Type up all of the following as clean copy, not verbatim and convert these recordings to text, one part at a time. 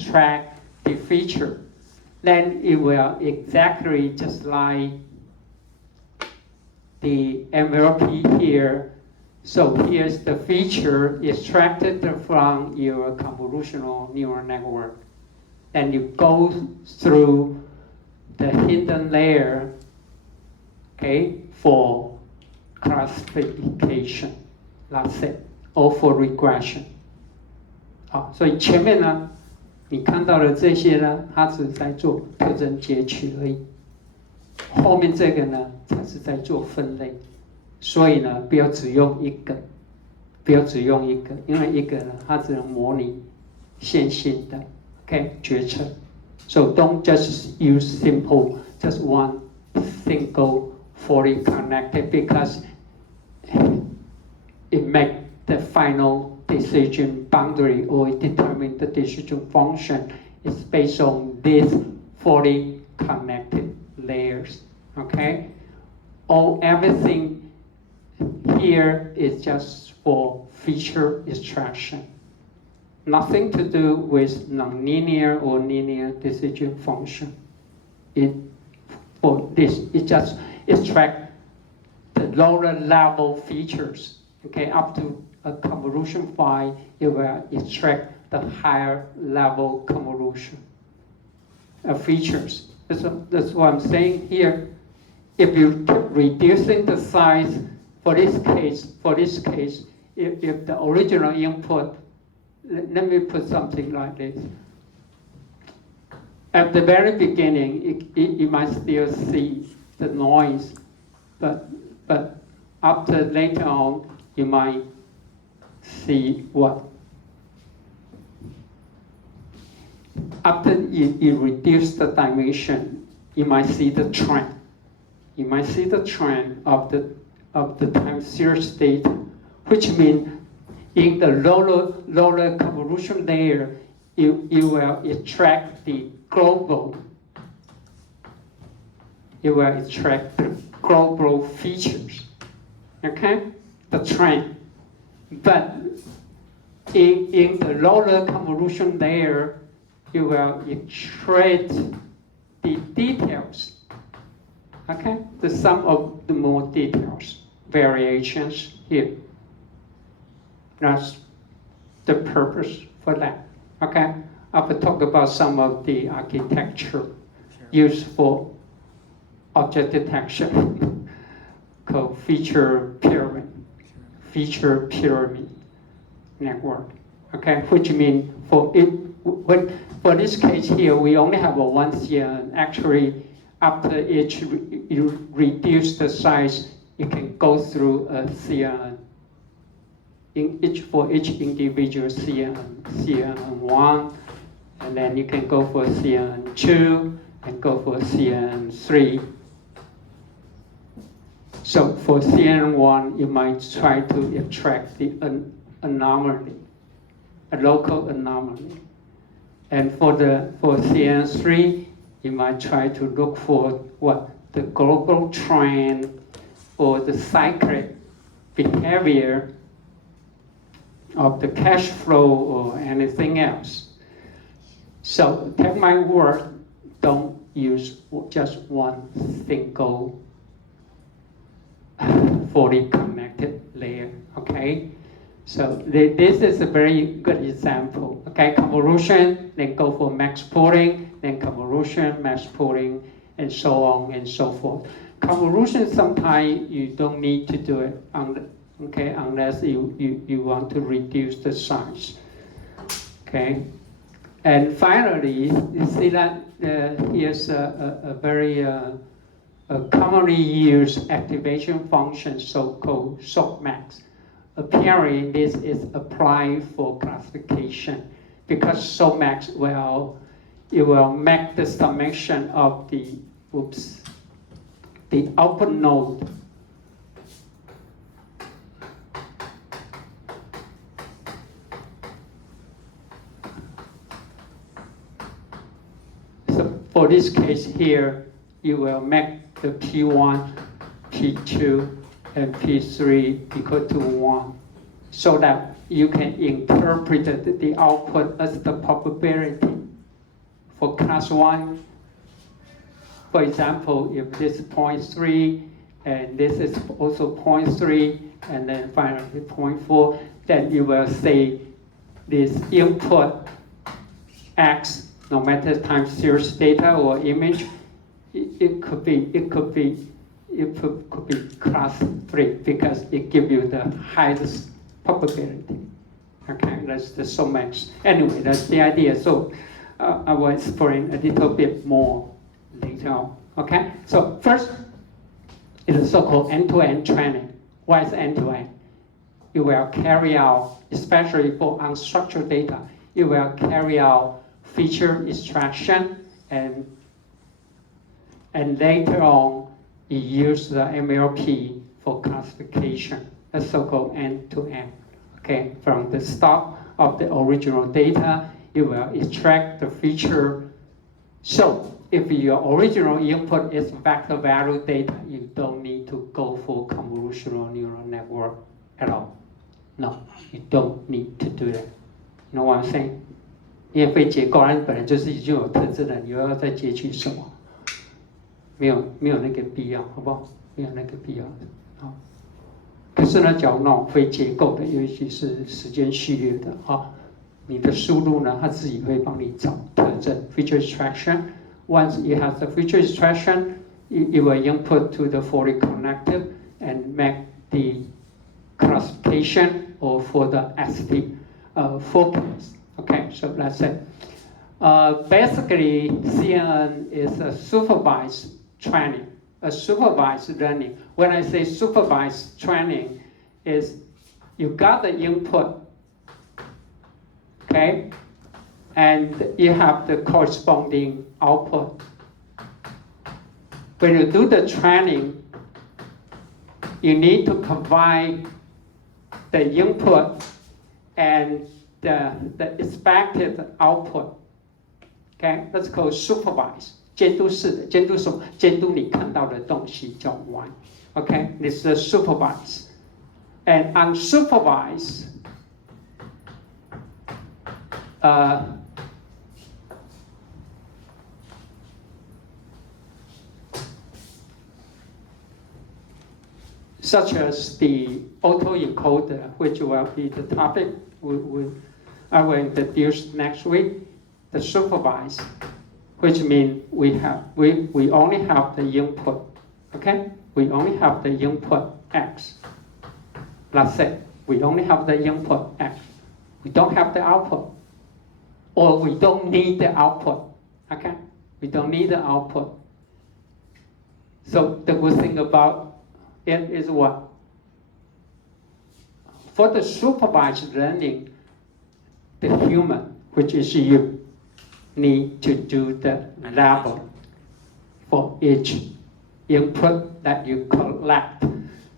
extract the feature. Then it will exactly just like the MLP here. So here's the feature extracted from your convolutional neural network. And you go through the hidden layer, okay, for classification, let's say, or for regression. 好，所以前面呢，你看到的这些呢，它只是在做特征截取而已。后面这个呢，才是在做分类。所以呢，不要只用一个，不要只用一个，因为一个呢，它只能模拟线性的 ，OK 决策。So don't just use simple, just one single fully connected because it makes the final decision boundary or determine the decision function is based on these fully connected layers. Okay, everything here is just for feature extraction. Nothing to do with nonlinear or linear decision function. For this, it just extract the lower level features. Okay, up to a convolution phi, it will extract the higher level convolution features. That's what I'm saying here. If you keep reducing the size, for this case, if the original input, let me put something like this. At the very beginning, you might still see the noise, but after later on, you might see what? After you reduce the dimension, you might see the trend. You might see the trend of the time series data, which means in the lower convolution layer, you will extract the global. You will extract the global features. Okay, the trend. But in the lower convolution layer, you will extract the details. Okay, the sum of the more details, variations here. That's the purpose for that. Okay, I've talked about some of the architecture used for object detection called feature pyramid network. Okay, which means for this case here, we only have a one CNN. Actually, after each you reduce the size, you can go through a CNN. For each individual CNN1, and then you can go for CNN2 and go for CNN3. So for CNN1, you might try to extract the anomaly, a local anomaly. And for CNN3, you might try to look for what? The global trend or the cyclic behavior of the cash flow or anything else. So take my word, don't use just one single fully connected layer, okay? So this is a very good example, okay? Convolution, then go for max pooling, then convolution, max pooling, and so on and so forth. Convolution, sometimes you don't need to do it okay, unless you want to reduce the size, okay? And finally, you see that here's a very commonly used activation function, so-called softmax. Apparently, this is applied for classification because softmax will make the summation of the output node. For this case here, you will make the P1, P2, and P3 equal to 1, so that you can interpret the output as the probability for class 1, for example, if this is 0.3 and this is also 0.3 and then finally 0.4, then you will say this input X, no matter time series data or image, it could be class 3 because it gives you the highest probability. Okay, that's the so much. Anyway, that's the idea. So I will explain a little bit more later on. Okay, so first is the so-called end-to-end training. Why is end-to-end? You will carry out, especially for unstructured data, you will carry out feature extraction and later on you use the MLP for classification. That's so-called end-to-end. Okay, from the start of the original data, you will extract the feature. So if your original input is vector value data, you don't need to go for convolutional neural network at all. No, you don't need to do that. You know what I'm saying? 因为非结构它本来就是已经有特质了，你又要再截取什么？没有那个必要，好不好？没有那个必要。好。可是呢，假如那种非结构的，尤其是时间序列的啊，你的输入呢，它自己会帮你找特征 feature extraction. Once it has the feature extraction, it will input to the Fourier connective and make the classification or for the ST focus. Okay, so that's it. Basically, CNN is a supervised training. A supervised learning. When I say supervised training, is you got the input, okay, and you have the corresponding output. When you do the training, you need to provide the input and the expected output. Okay, that's called supervised. 监督式的，监督什么？监督你看到的东西叫 Y. Okay, this is supervised. And unsupervised, such as the autoencoder, which will be the topic I will introduce next week. The supervised, which means we only have the input, okay? We only have the input X. That's it. We only have the input X. We don't have the output. Or we don't need the output, okay? We don't need the output. So the good thing about it is what? For the supervised learning, the human, which is you, need to do the label for each input that you collect.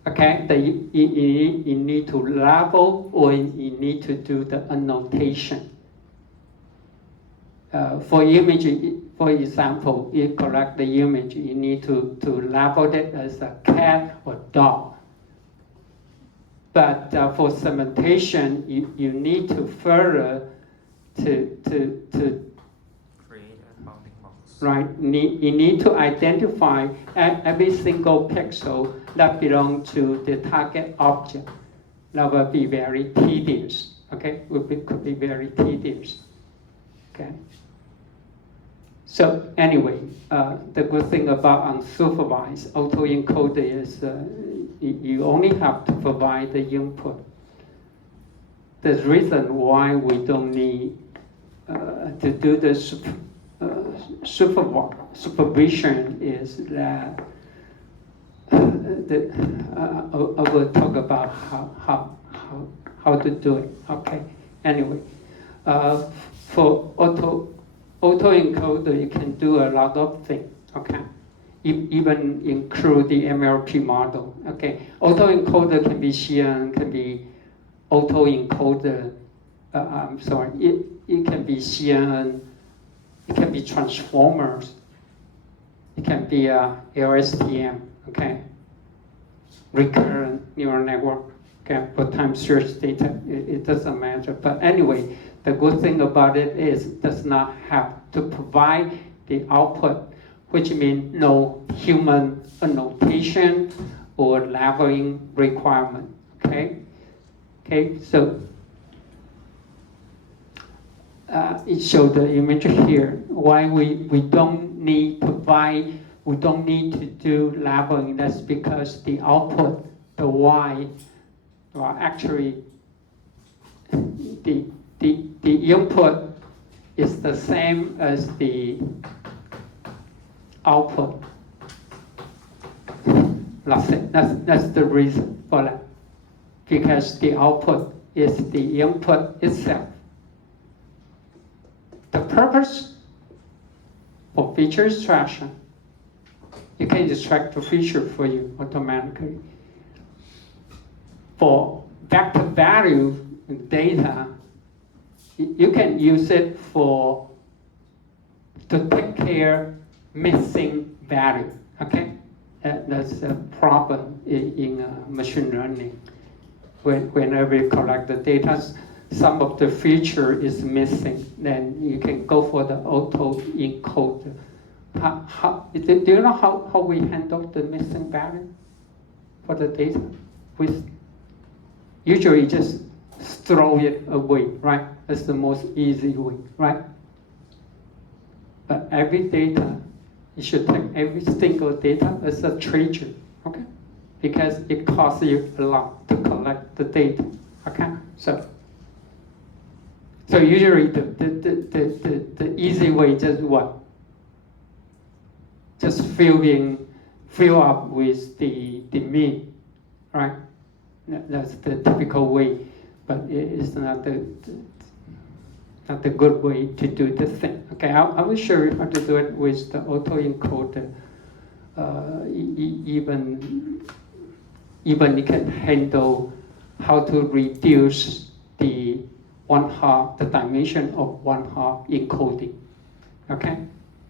Okay, you need to label or you need to do the annotation. For image, for example, you collect the image, you need to label it as a cat or dog. But for segmentation, you need to further to create a bounding box. Right, you need to identify every single pixel that belongs to the target object. That will be very tedious. Okay, could be very tedious. Okay. So anyway, the good thing about unsupervised autoencoder is you only have to provide the input. The reason why we don't need to do the supervision is that I will talk about how to do it. Okay. Anyway, for autoencoder, you can do a lot of things. Okay. Even include the MLP model. Okay. Autoencoder can be CNN, can be autoencoder. I'm sorry. It can be CNN. It can be transformers. It can be LSTM. Okay. Recurrent neural network. Okay. For time series data, it doesn't matter. But anyway, The good thing about it is it does not have to provide the output, which means no human annotation or leveling requirement. Okay, so it shows the image here. Why we don't need to provide, we don't need to do leveling. That's because the output, the Y, well, actually the input is the same as the output. That's it. That's the reason for that. Because the output is the input itself. The purpose for feature extraction, you can extract the feature for you automatically. For vector value data, you can use it to take care missing value. Okay, that's a problem in machine learning. Whenever you collect the data, some of the feature is missing, then you can go for the auto encode. Do you know how we handle the missing value for the data? We usually just throw it away, right? That's the most easy way, right? But every data, you should take every single data as a treasure, okay? Because it costs you a lot to collect the data, okay? So usually the easy way just what? Just fill up with the mean, right? That's the typical way, but it's not the good way to do the thing. Okay, I will show you how to do it with the autoencoder. Even you can handle how to reduce the dimension of 1/2 encoding. Okay,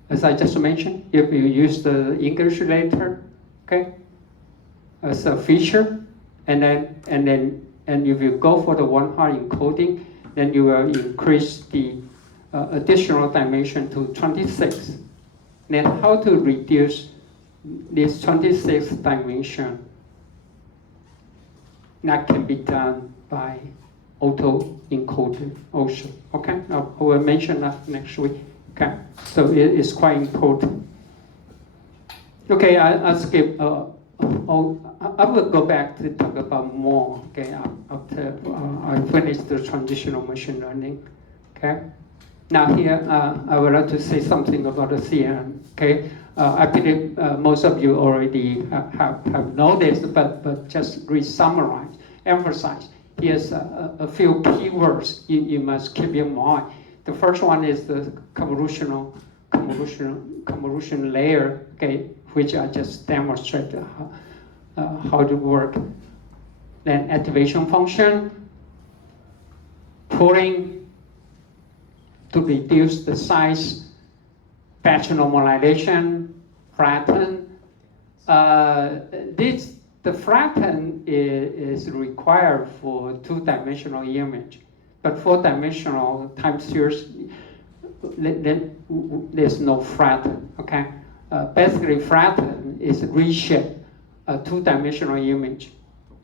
as I just mentioned, if you use the English letter, okay, as a feature, and if you go for the 1/2 encoding, then you will increase the additional dimension to 26. Then how to reduce this 26 dimension? That can be done by auto-encoder also. Okay, I will mention that next week. Okay, so it is quite important. Okay, I'll skip. I will go back to talk about more. Okay, after I finish the transitional machine learning. Okay, now here I would like to say something about the CNN. Okay, I believe most of you already have noticed, but just re-summarize, emphasize. Here's a few keywords you must keep in mind. The first one is the convolution layer, okay, which I just demonstrated how to work. Then activation function, pooling to reduce the size, batch normalization, flatten. The flatten is required for 2-dimensional image, but 4-dimensional time series, then there's no flatten. Okay, basically flatten is reshape a 2-dimensional image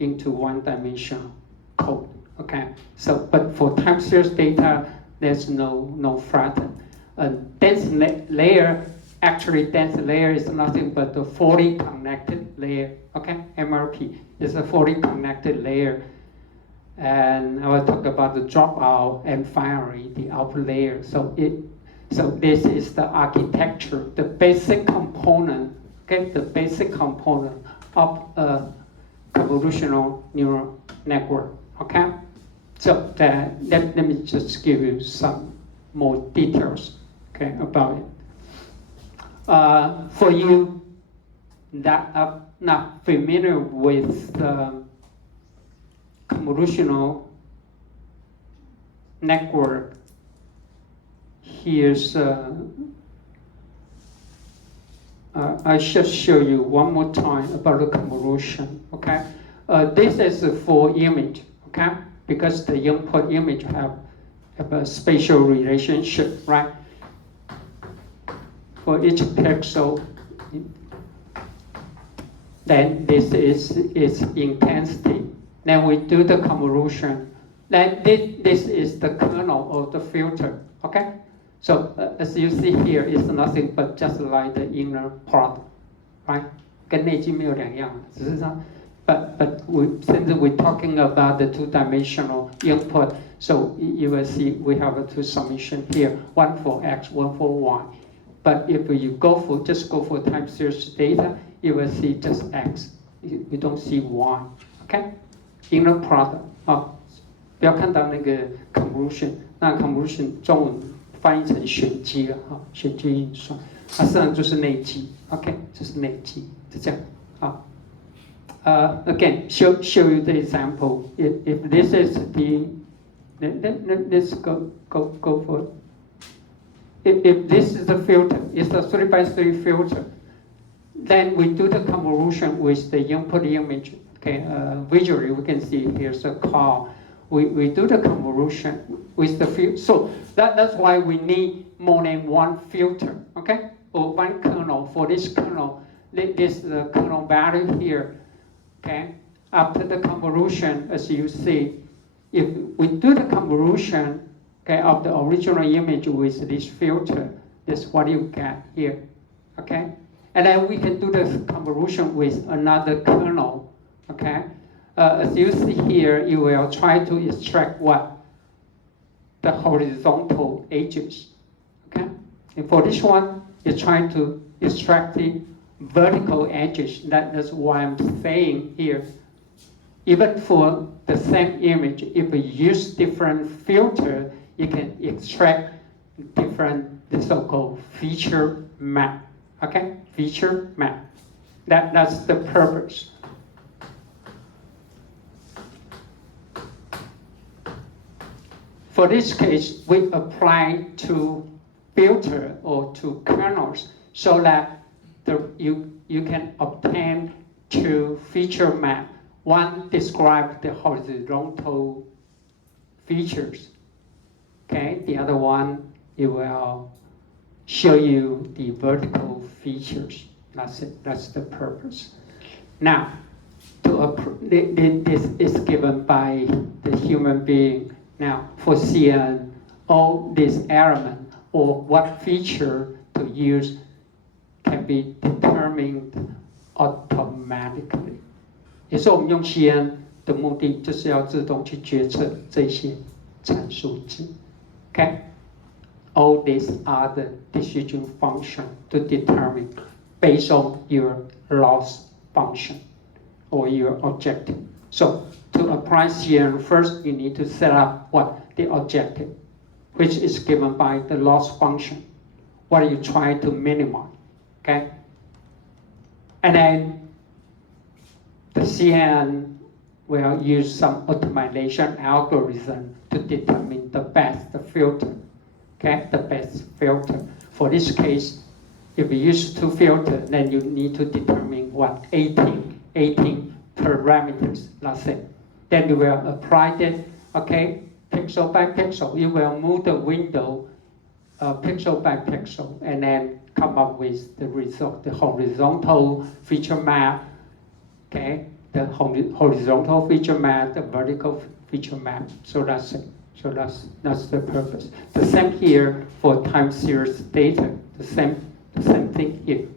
into 1-dimensional code. Okay, so but for time series data, there's no flatten. Dense layer. Actually, dense layer is nothing but the fully connected layer. Okay, MRP is a fully connected layer, and I will talk about the dropout and finally the output layer. So this is the architecture, the basic component. Okay, the basic component of a convolutional neural network. Okay, so let me just give you some more details. Okay, about it. For you that are not familiar with convolutional network, here's I should show you one more time about the convolution. Okay, this is a full image. Okay, because the input image have have a spatial relationship, right? For each pixel, then this is its intensity. Then we do the convolution. Then this is the kernel of the filter, okay? So as you see here, it's nothing but just like the inner product, right? 跟内积没有两样，只是它 But since we're talking about the two-dimensional input, so you will see we have a two summation here, one for x, one for y. But if you just go for time series data, you will see just x. You don't see y. Okay? Inner product 啊，不要看到那个 convolution， 那 convolution 中文翻译成选积了哈，选积运算，它实际上就是内积。OK， 这是内积，就这样啊。Again, show you the example. If this is the, let's go for it. If this is the filter, it's a 3x3 filter, then we do the convolution with the input image. Okay, visually we can see here's a car. We do the convolution with the filter. So that's why we need more than one filter. Okay, or one kernel. For this kernel, this is the kernel value here. Okay, after the convolution, as you see, if we do the convolution, okay, of the original image with this filter, that's what you get here. Okay, and then we can do the convolution with another kernel. Okay, as you see here, you will try to extract what? The horizontal edges. Okay, and for this one, you're trying to extract the vertical edges. That's why I'm saying here, even for the same image, if you use different filter, you can extract different, the so-called feature map. Okay, feature map. That's the purpose. For this case, we apply to filter or to kernels so that you can obtain two feature map. One describes the horizontal features. Okay, the other one, it will show you the vertical features. That's it, that's the purpose. Now, this is given by the human being. Now, for CN, all these elements or what feature to use can be determined automatically. 也是我们用 CN 的目的，就是要自动去决策这些参数值。Okay? All these are the decision function to determine based on your loss function or your objective. So to apply CN, first you need to set up what? The objective, which is given by the loss function. What are you trying to minimize? Okay? And then the CN will use some optimization algorithm to determine the best filter. Okay, the best filter. For this case, if you use two filters, then you need to determine what? 18 parameters, that's it. Then you will apply it, okay, pixel by pixel. You will move the window pixel by pixel and then come up with the result, the horizontal feature map, okay, the horizontal feature map, the vertical feature map. So that's it. So that's the purpose. The same here for time series data. The same thing here.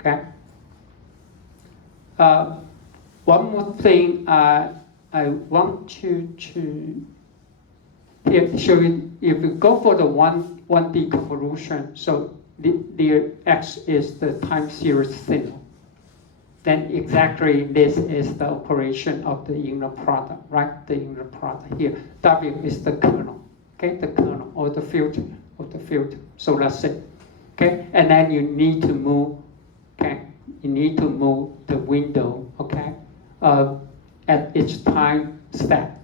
Okay. One more thing I want to here show you. If you go for the 1D convolution, so the x is the time series signal. Then exactly this is the operation of the inner product, right? The inner product here. W is the kernel, okay? The kernel or the filter of the filter. So that's it, okay? And then you need to move, okay? You need to move the window, okay? At each time step.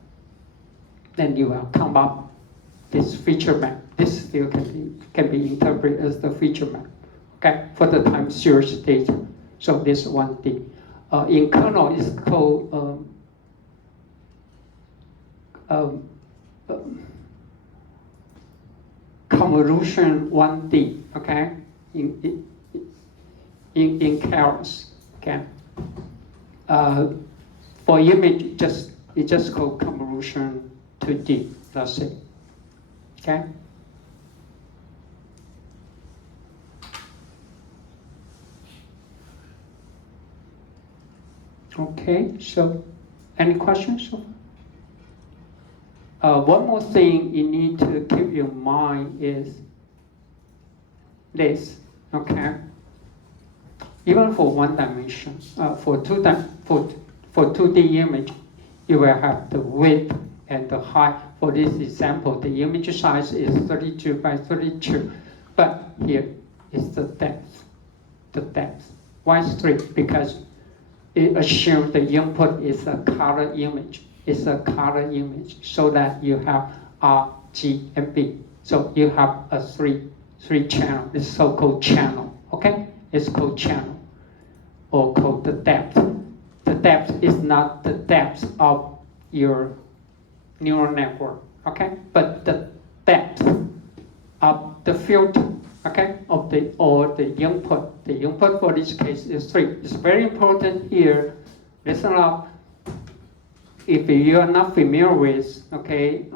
Then you will come up this feature map. This still can be interpreted as the feature map, okay? For the time series data. So this one thing. In kernel is called convolution 1D, okay, in Keras, okay. For image, it just called convolution 2D. That's it, okay. Okay, so any questions? One more thing you need to keep in mind is this, okay? Even for one dimension, for 2D image, you will have the width and the height. For this example, the image size is 32 by 32, but here is the depth. The depth. Why is 3? Because it assumes the input is a color image. It's a color image, so that you have R, G, and B. So you have a three channel. It's so-called channel. Okay, it's called channel, or called the depth. The depth is not the depth of your neural network. Okay, but the depth of the filter. Okay, of the input. The input for this case is 3. It's very important here. Listen up. If you are not familiar with, okay,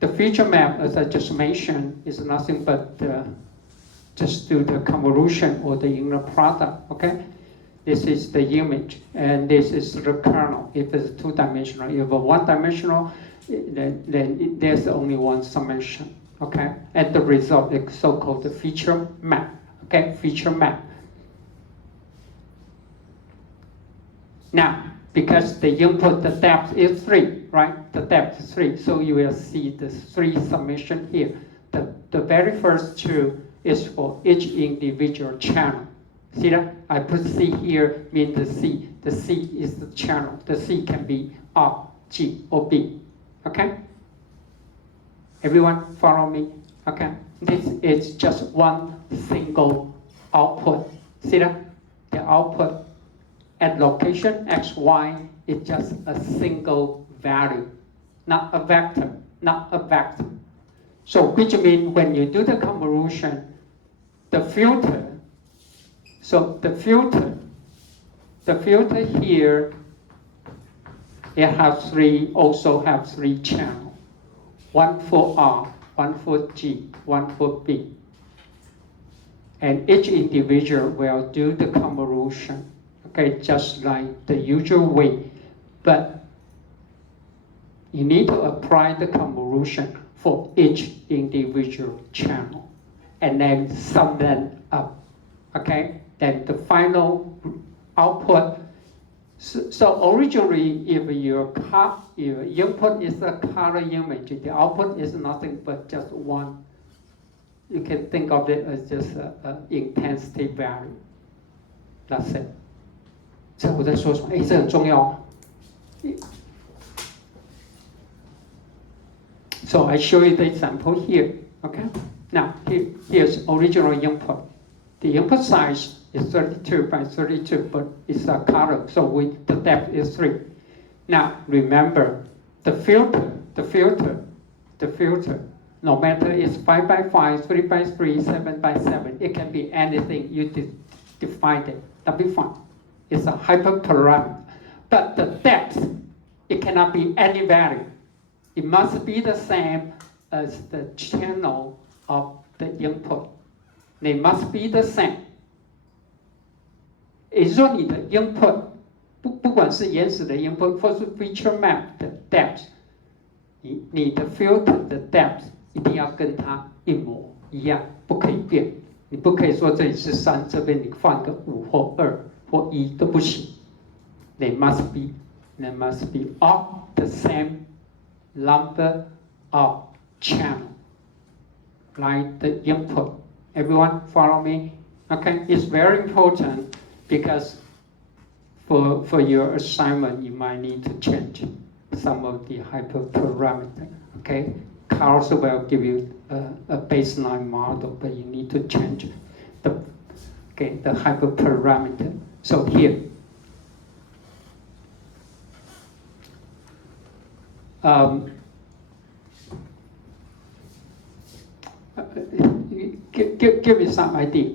the feature map, as I just mentioned, is nothing but just do the convolution or the inner product. Okay, this is the image, and this is the kernel. If it's 2-dimensional, if it's 1-dimensional. Then there's only one summation, okay? And the result is so-called the feature map, okay? Feature map. Now, because the input, the depth is 3, right? The depth is 3, so you will see the 3 summation here. The very first 2 is for each individual channel. See that? I put C here, means the C. The C is the channel. The C can be R, G, or B. Okay? Everyone follow me? Okay? This is just one single output. See that? The output at location X, Y is just a single value, not a vector, not a vector. So which means when you do the convolution, the filter, so the filter here, it has also have 3 channels. 1 for R, 1 for G, 1 for B. And each individual will do the convolution, okay, just like the usual way. But you need to apply the convolution for each individual channel and then sum them up, okay? Then the final output. So originally, if your input is a color image, the output is nothing but just one. You can think of it as just an intensity value. That's it. 这我在说什么？哎，这很重要哦。So I show you the example here. Okay. Now here's original input. The input size is 32 by 32, but it's a color, so the depth is 3. Now remember, the filter, no matter it's 5 by 5, 3 by 3, 7 by 7, it can be anything you define it. That'll be fine. It's a hyperparameter. But the depth, it cannot be any value. It must be the same as the channel of the input. They must be the same. 也就是说，你的 input 不管是原始的 input 或是 feature map 的 depth， 你的 filter 的 depth 一定要跟它一模一样，不可以变。你不可以说这里是3，这边你放个5或2或1都不行。They must be all the same number of channel, like the input. Everyone follow me? Okay, it's very important because for your assignment you might need to change some of the hyperparameter. Okay, Carlos will give you a baseline model, but you need to change the hyperparameter. So here. give you some idea.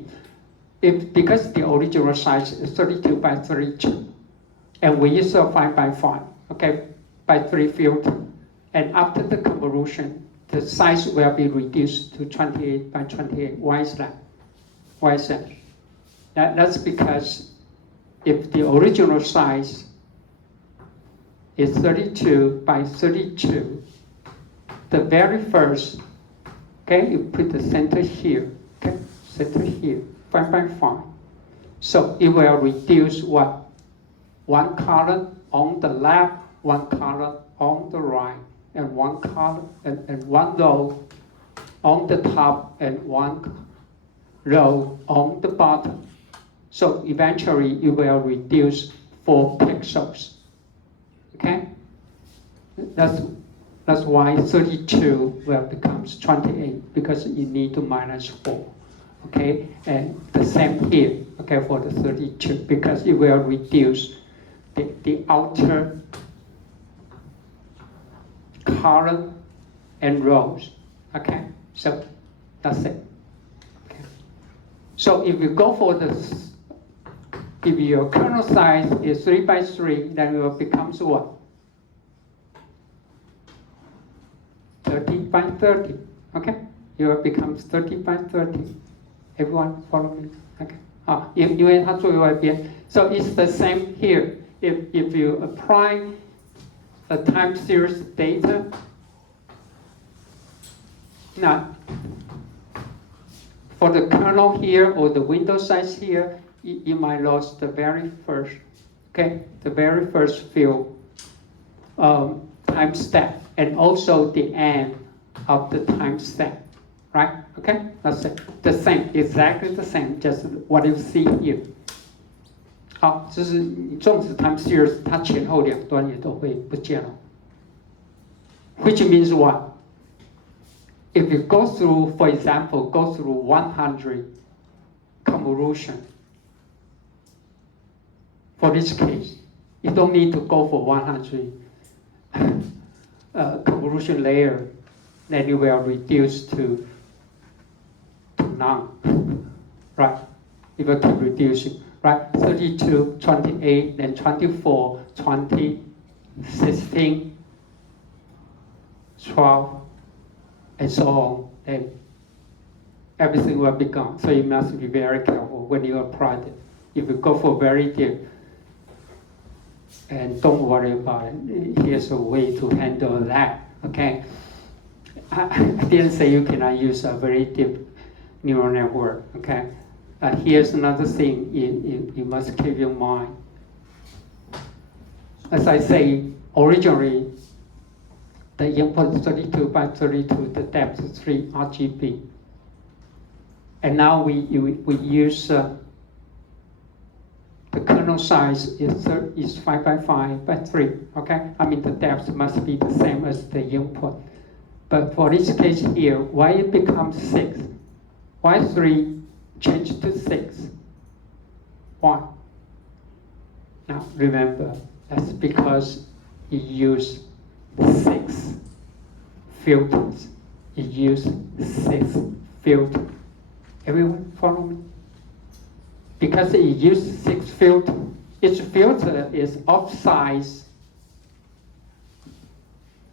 Because the original size is 32 by 32, and we use a 5 by 5, okay, by 3 filter, and after the convolution, the size will be reduced to 28 by 28. Why is that? Why is that? That's because if the original size is 32 by 32, the very first, okay, you put the center here, okay, center here, 5 by 5. So it will reduce what? One column on the left, one column on the right, and one column and one row on the top and one row on the bottom. So eventually it will reduce 4 pixels. Okay? That's why 32 will becomes 28, because you need to minus 4. Okay? And the same here, okay, for the 32, because it will reduce the outer column and rows. Okay? So that's it. Okay. So if you go for this, if your kernel size is 3 by 3, then it will becomes what? 30 by 30. Okay? It will becomes 30 by 30. Everyone follow me? Okay. 因为它作为外边 so it's the same here. If you apply a time series data, now for the kernel here or the window size here, you might lose the very first, okay, the very first field time step, and also the end of the time step, right? Okay, that's it. The same, exactly the same, just what you see here. 好，这是纵使 time series 它前后两端也都会不见了。Which means what? If you go through, for example, go through 100 convolution, for this case, you don't need to go for 100 convolution layer, then you will reduce to none, right? It will keep reducing, right? 32, 28, then 24, 20, 16, 12, and so on, then everything will be gone. So you must be very careful when you apply it. If you go for very deep, and don't worry about it, here's a way to handle that, okay? I didn't say you cannot use a very deep neural network, okay? Here's another thing you must keep in mind. As I say, originally, the input is 32 by 32, the depth is 3 RGB. And now we use the kernel size is 5 by 5 by 3, okay? I mean, the depth must be the same as the input. But for this case here, why it becomes 6? Why 3 change to 6? Why? Now, remember, that's because you use 6 filters. You use 6 filters. Everyone follow me? Because you use 6 filters, each filter is of size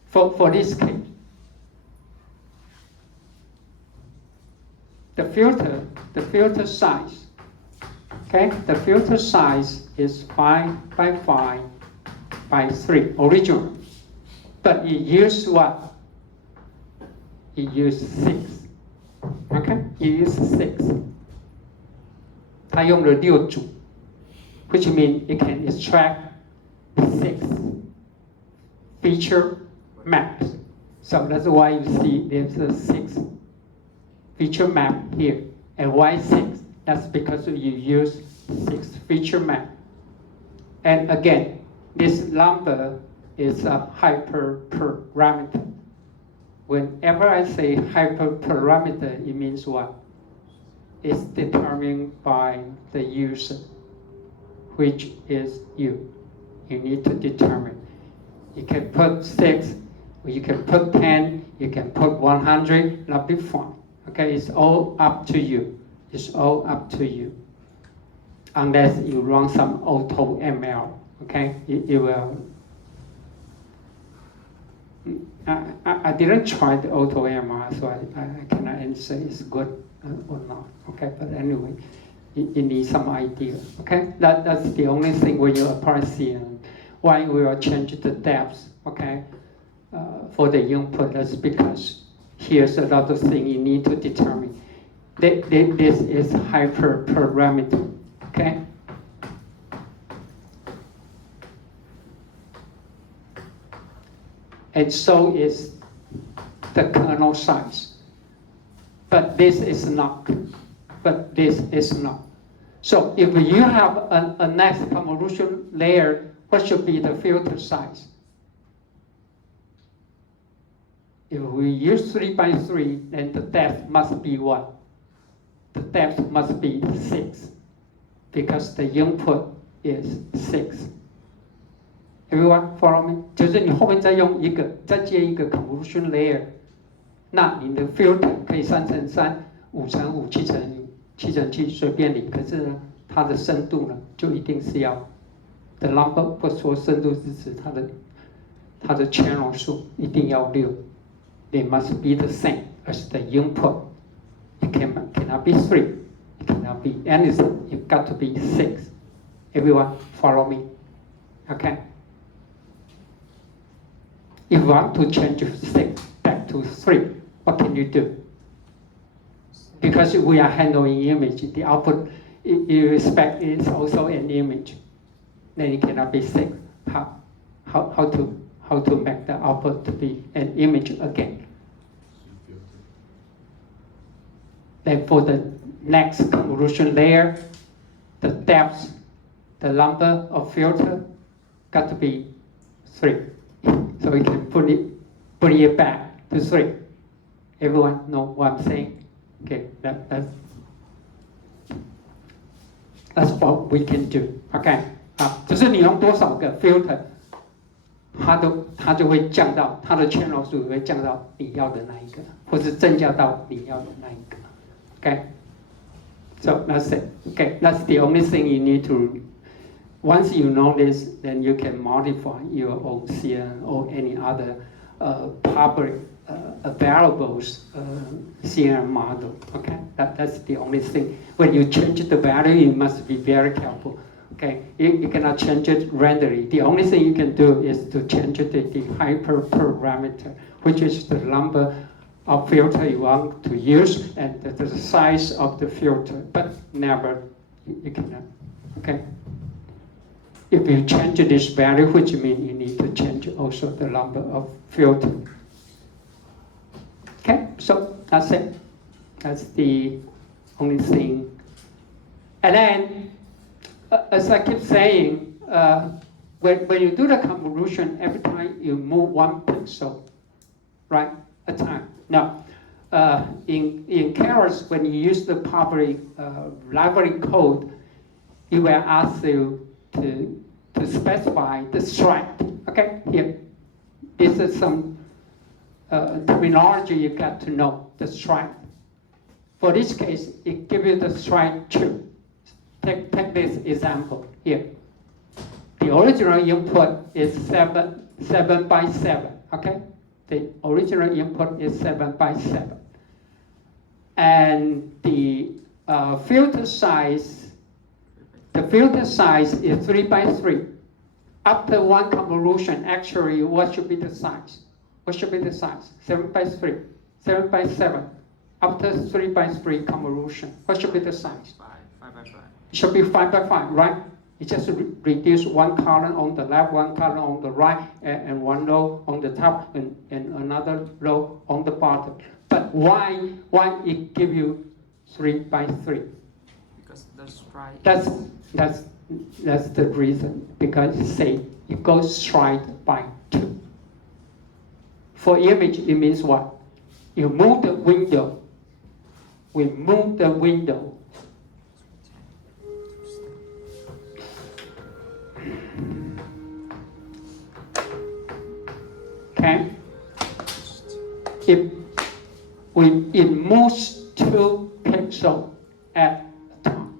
for this case. The filter size, okay? The filter size is 5 by 5 by 3, original. But you use what? You use 6, okay? You use 6. 它用了6组 which means it can extract 6 feature maps. So that's why you see there's a 6 feature map here. And why 6? That's because you use 6 feature map. And again, this number is a hyperparameter. Whenever I say hyperparameter, it means what? It's determined by the user, which is you. You need to determine. You can put 6, or you can put 10, you can put 100, that'll be fine. Okay, it's all up to you. It's all up to you. Unless you run some auto ML, okay, it will. I didn't try the auto ML, so I cannot answer it's good or not. Okay, but anyway, you need some idea. Okay, that's the only thing when you apply CNN. Why we will change the depth, okay, for the input. That's because here's a lot of things you need to determine. This is hyperparameter, okay? And so is the kernel size. But this is not. But this is not. So if you have a next convolution layer, what should be the filter size? If we use 3 by 3, then the depth must be what? The depth must be 6, because the input is 6. Everyone follow me? 就是你后面再接一个 convolution layer， 那你的 filter 可以3×3、5×5、7×7随便你，可是呢，它的深度呢，就一定是要 the number 不说深度是指它的 channel 数一定要6。They must be the same as the input. It cannot be 3. It cannot be anything. You've got to be 6. Everyone follow me? Okay? If you want to change 6 back to 3, what can you do? Because we are handling image, the output you expect is also an image. Then it cannot be 6. How to make the output to be an image again? Then for the next convolution layer, the depth, the number of filter got to be 3. So we can put it back to 3. Everyone know what I'm saying? Okay, that's what we can do. Okay, 只是你用多少个 filter， 它就会降到它的 channel 数会降到你要的那一个，或是增加到你要的那一个。Okay, so that's it. Okay, that's the only thing you need to. Once you know this, then you can modify your own CNN or any other public variables CNN model. Okay, that's the only thing. When you change the value, you must be very careful. Okay, you cannot change it randomly. The only thing you can do is to change the hyperparameter, which is the number of filter you want to use and the size of the filter, but never you cannot. Okay. If you change this value, which means you need to change also the number of filter. Okay, so that's it. That's the only thing. And then, as I keep saying, when you do the convolution, every time you move 1 pixel, right, at a time. Now, in Keras, when you use the public library code, it will ask you to specify the stripe. Okay, here. This is some terminology you got to know, the stripe. For this case, it gives you the stripe 2. Take this example here. The original input is 7 by 7, okay? The original input is 7 by 7. And the filter size is 3 by 3. After one convolution, actually, what should be the size? What should be the size? 7 by 3. 7 by 7. After 3 by 3 convolution, what should be the size? 5 by 5. It should be 5 by 5, right? You just reduce one column on the left, one column on the right, and one row on the top, and another row on the bottom. But why it give you 3 by 3? Because the stripe. That's the reason. Because say it goes straight by 2. For image, it means what? You move the window. We move the window. Okay. we immerse 2 pixels at a time,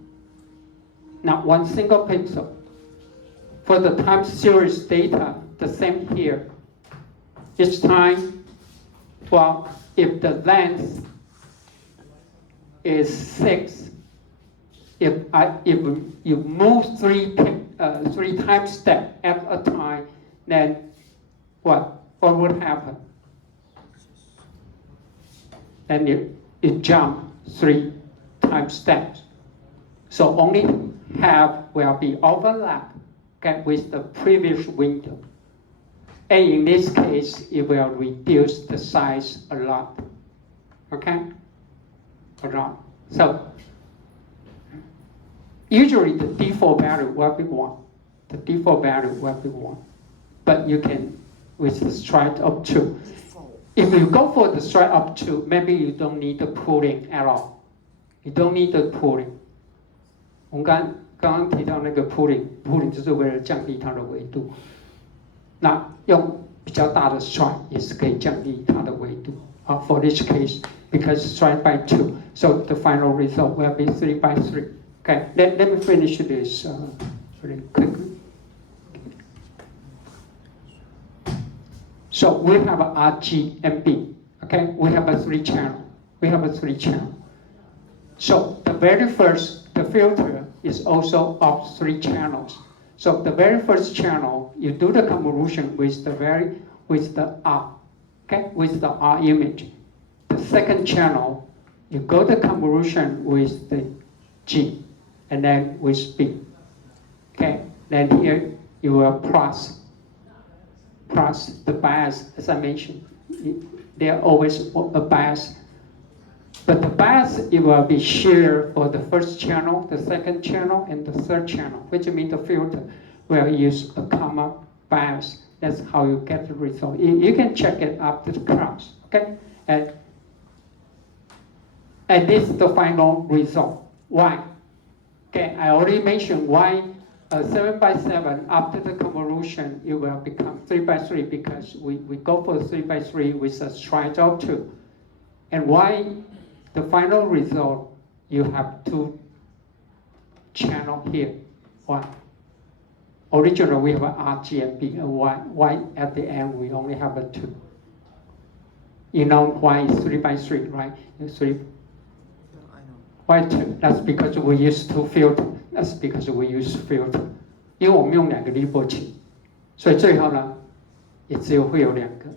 not one single pixel. For the time series data, the same here. Each time, well, if the length is 6, if you move 3 time step at a time, then what would happen? Then it jump 3 time steps. So only half will be overlapped, okay, with the previous window. And in this case, it will reduce the size a lot, okay? A lot. So usually the default value will be 1. The default value will be 1. But you can, with the stride of 2. If you go for the stride of 2, maybe you don't need the pooling at all. You don't need the pooling. 我们刚刚提到那个 pooling 就是为了降低它的维度。那用比较大的 stride 也是可以降低它的维度。For this case, because stride by 2, so the final result will be 3 by 3. Okay, let me finish this really quickly. So we have a R, G, and B. Okay, we have a 3 channel. We have a 3 channel. So the very first, the filter is also of 3 channels. So the very first channel, you do the convolution with the R, okay, with the R image. The second channel, you go the convolution with the G, and then with B. Okay, then here you will plus the bias, as I mentioned. There are always a bias. But the bias, it will be shared for the first channel, the second channel, and the third channel, which means the filter will use a common bias. That's how you get the result. You can check it after the class, okay? And this is the final result. Why? Okay, I already mentioned why 7 by 7 after the convolution, it will become 3 by 3 because we go for 3 by 3 with a stride of 2. And why the final result, you have 2 channels here. Why? Originally we have a R, G, and B, and why at the end we only have a 2? You know why it's 3 by 3, right? 3. I know. Why 2? That's because we use 2 filters. That's because we use filter. 因为我们用2个滤波器，所以最后呢，也只有会有2个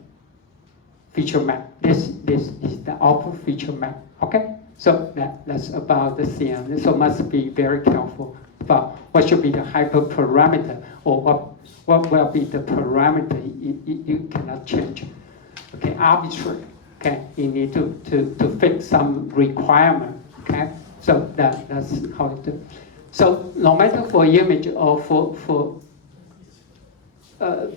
feature map. This is the output feature map. Okay, so that's about the CN. So must be very careful about what should be the hyperparameter or what will be the parameter you cannot change. Okay, arbitrary. Okay, you need to fix some requirement. Okay, so that's how it do. So no matter for image or for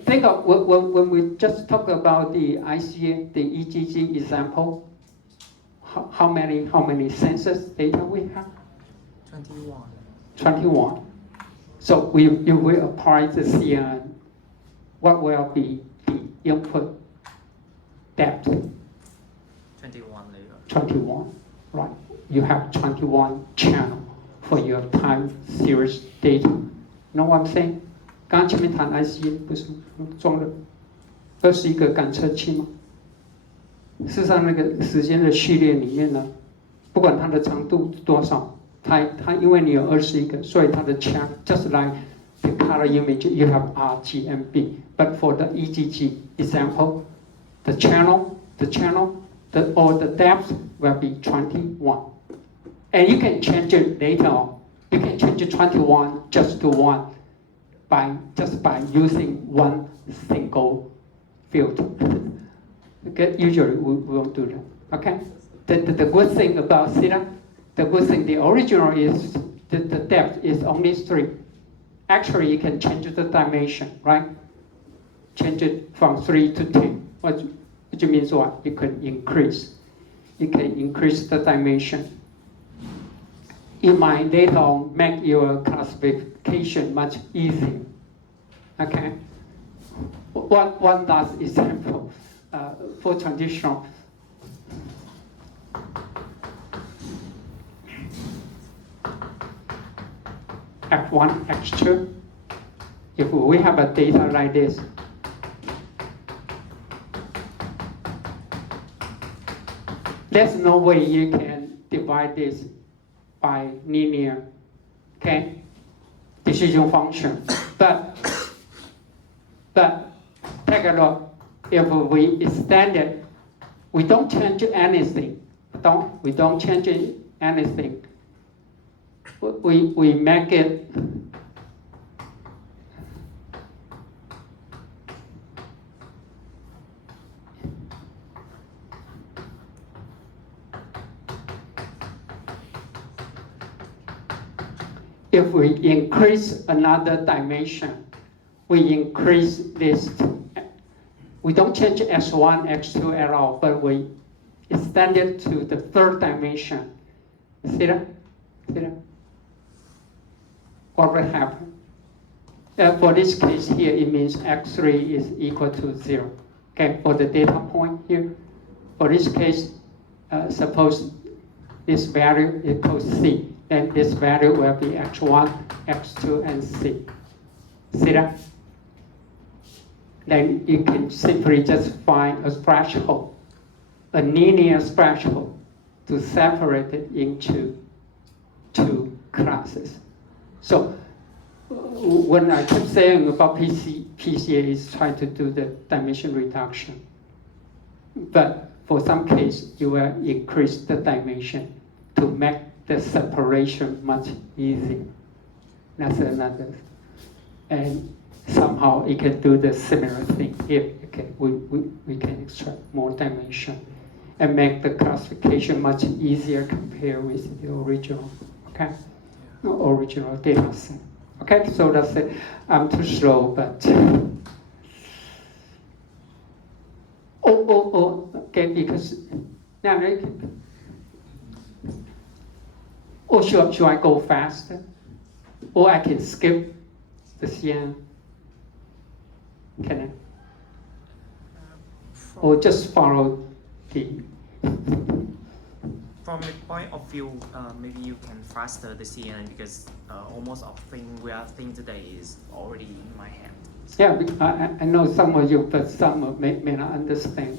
think of when we just talk about the ICA, the EGG example, how many census data we have? 21. 21. So you will apply the CNN. What will be the input depth? 21 later. 21, right? You have 21 channel for your time series data. Know what I'm saying? 刚刚前面谈 IC 不是装了21个感测器吗？事实上，那个时间的序列里面呢，不管它的长度多少，它因为你有21个，所以它的 channel just like the color image, you have R, G, and B. But for the EGG example, the channel, or the depth will be 21. And you can change it later on. You can change 21 just to 1 by using one single filter. Okay, usually we won't do that. Okay? The good thing about theta, the good thing, the original is the depth is only 3. Actually, you can change the dimension, right? Change it from 3 to 10. Which means what? You can increase. You can increase the dimension. It might later on make your classification much easier. Okay? One last example for traditional. X1, X2. If we have a data like this, there's no way you can divide this by linear, okay, decision function. But take a look. If we extend it, we don't change anything. We don't change anything. We make it if we increase another dimension, we increase this. We don't change x1, x2 at all, but we extend it to the third dimension. See that? See that? What will happen? For this case here, it means x3 is equal to 0. Okay, for the data point here. For this case, suppose this value equals c. Then this value will be x1, x2, and c. See that? Then you can simply just find a threshold, a linear threshold, to separate it into two classes. So when I keep saying about PCA is trying to do the dimension reduction, but for some case you will increase the dimension to make the separation much easier. That's another. And somehow it can do the similar thing here. Okay, we can extract more dimension and make the classification much easier compared with the original. Okay, original data set. Okay, so that's it. I'm too slow, but okay, because now should I go faster, or I can skip the CN? Can I? Or just follow the. From the point of view, maybe you can faster the CNN because almost of thing we are thinking today is already in my hand. Yeah, I know some of you, but some may not understand.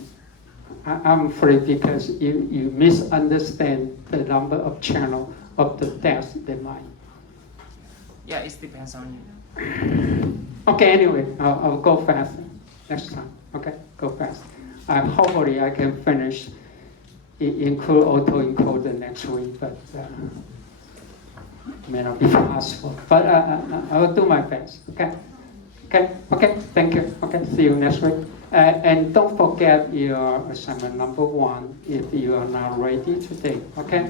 I'm afraid because you misunderstand the number of channel of the depth they might. Yeah, it depends on you. Okay, anyway, I'll go faster next time. Okay, go fast. Hopefully I can finish. Include autoencoder next week, but may not be possible. But I will do my best. Okay. Thank you. Okay, see you next week. And don't forget your assignment number 1 if you are not ready today. Okay.